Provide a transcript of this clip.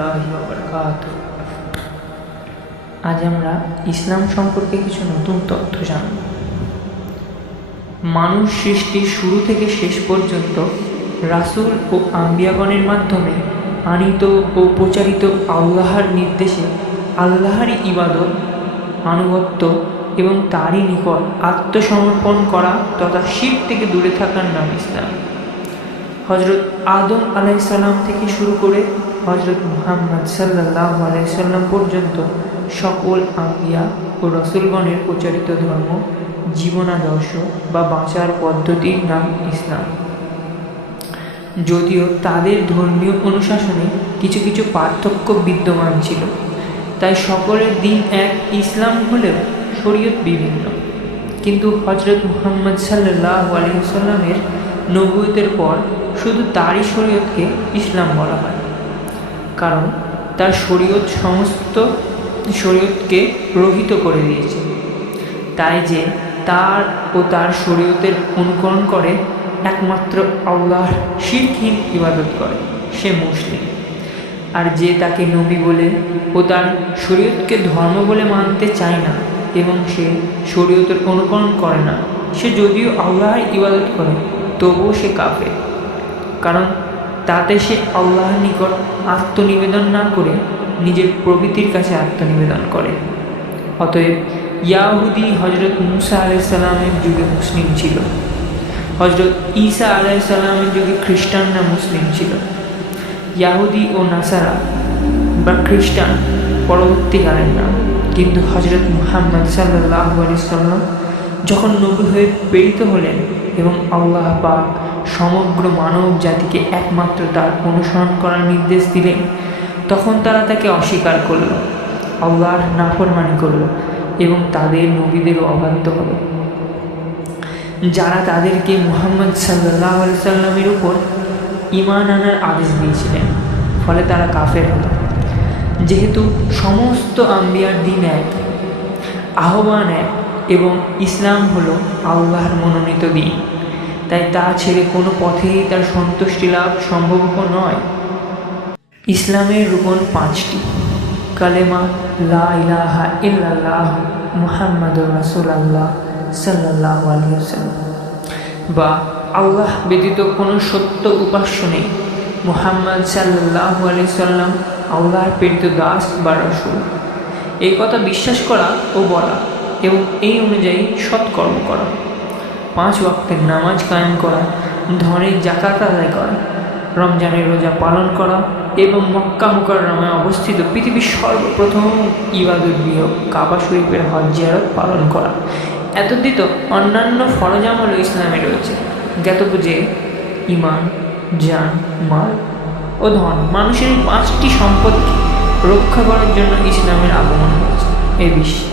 রহমতুল্লাহি ওয়া বারাকাতুহু। আজ আমরা ইসলাম সম্পর্কে কিছু নতুন তথ্য জানব। মানুষ সৃষ্টির শুরু থেকে শেষ পর্যন্ত রাসূল ও আম্বিয়াগণের মাধ্যমে আনীত ও প্রচারিত আল্লাহর নির্দেশে আল্লাহরই ইবাদত, আনুগত্য এবং তারই নিকট আত্মসমর্পণ করা তথা শিরক থেকে দূরে থাকার নাম ইসলাম। হযরত আদম আলাইহিস সালাম থেকে শুরু করে হযরত মুহাম্মদ সাল্লাল্লাহু আলাইহি সাল্লাম পর্যন্ত সকল আম্বিয়া ও রাসূলগণের প্রচারিত ধর্ম, জীবনাদর্শ বা বাঁচার পদ্ধতির নাম ইসলাম। যদিও তাদের ধর্মীয় অনুশাসনে কিছু কিছু পার্থক্য বিদ্যমান ছিল, তাই সকলের দিন এক ইসলাম হলেও শরীয়ত বিভিন্ন। কিন্তু হযরত মুহাম্মদ সাল্লাল্লাহু আলাইহি সাল্লামের নবুয়তের পর শুধু তারই শরীয়তকে ইসলাম বলা হয়, কারণ তার শরীয়ত সমস্ত শরীয়তকে রহিত করে দিয়েছে। তাই যে তার ও তার শরীয়তের অনুকরণ করে, একমাত্র আল্লাহর শিরকহীন ইবাদত করে, সে মুসলিম। আর যে তাকে নবী বলে ও তার শরীয়তকে ধর্ম বলে মানতে চায় না এবং সে শরীয়তের অনুকরণ করে না, সে যদিও আল্লাহর ইবাদত করে তবুও সে কাফের, কারণ তাতে সে আল্লাহর নিকট আত্মনিবেদন না করে নিজের প্রবৃত্তির কাছে আত্মনিবেদন করে। অতএব ইয়াহুদি হযরত মুসা আলাইহিস সালামের যুগে মুসলিম ছিল, হযরত ঈসা আলাইহিস সালামের যুগে খ্রিস্টানরা মুসলিম ছিল। ইয়াহুদি ও নাসারা বা খ্রিস্টান পরবর্তীকালের নাম, কিন্তু হযরত মুহাম্মদ সাল্লাল্লাহু আলাইহি সাল্লাম যখন নবী হয়ে প্রেরিত হলেন এবং আল্লাহ পাক সমগ্র মানব জাতিকে একমাত্র তার অনুসরণ করার নির্দেশ দিলেন, তখন তারা তাকে অস্বীকার করল, আল্লাহর নাফরমানি করল এবং তাদের নবীদেরও অবাধ্য হলো, যারা তাদেরকে মুহাম্মদ সাল্লাল্লাহু আলাইহি সাল্লামের উপর ঈমান আনার আদেশ দিয়েছিলেন। ফলে তারা কাফের হলো। যেহেতু সমস্ত আম্বিয়ার দিন এক, আহ্বান এক এবং ইসলাম হলো আল্লাহর মনোনীত দিন, তাই তা ছেড়ে কোনো পথেই তার সন্তুষ্টি লাভ সম্ভব নয়। ইসলামের রুকন 5টি: কালেমা লা ইলাহা ইল্লাল্লাহ মুহাম্মাদুর রাসূলুল্লাহ সাল্লাল্লাহু আলাইহি ওয়াসাল্লাম, বা আল্লাহ ব্যতীত কোনো সত্য উপাস্য নেই, মুহাম্মদ সাল্লাল্লাহু আলাইহি সাল্লাম আল্লাহর প্রেরিত দাস বা রাসূল। এই কথা বিশ্বাস করা ও বলা এবং এই অনুযায়ী সৎকর্ম করা, 5 ওয়াক্তের নামাজ কায়েম করা, ধনের যাকাত আদায় করা, রমজানের রোজা পালন করা এবং মক্কা মুকাররমায় অবস্থিত পৃথিবীর সর্বপ্রথম ইবাদতগৃহ কাবা শরীফের হজ জিয়ারত পালন করা। এতদ্ভিত অন্যান্য ফরজ আমল ইসলামে রয়েছে। জ্ঞাতব্য যে ঈমান, জান, মাল ও ধন, মানুষের এই 5টি সম্পদকে রক্ষা করার জন্য ইসলামের আগমন হয়েছে এ বিশ্বে।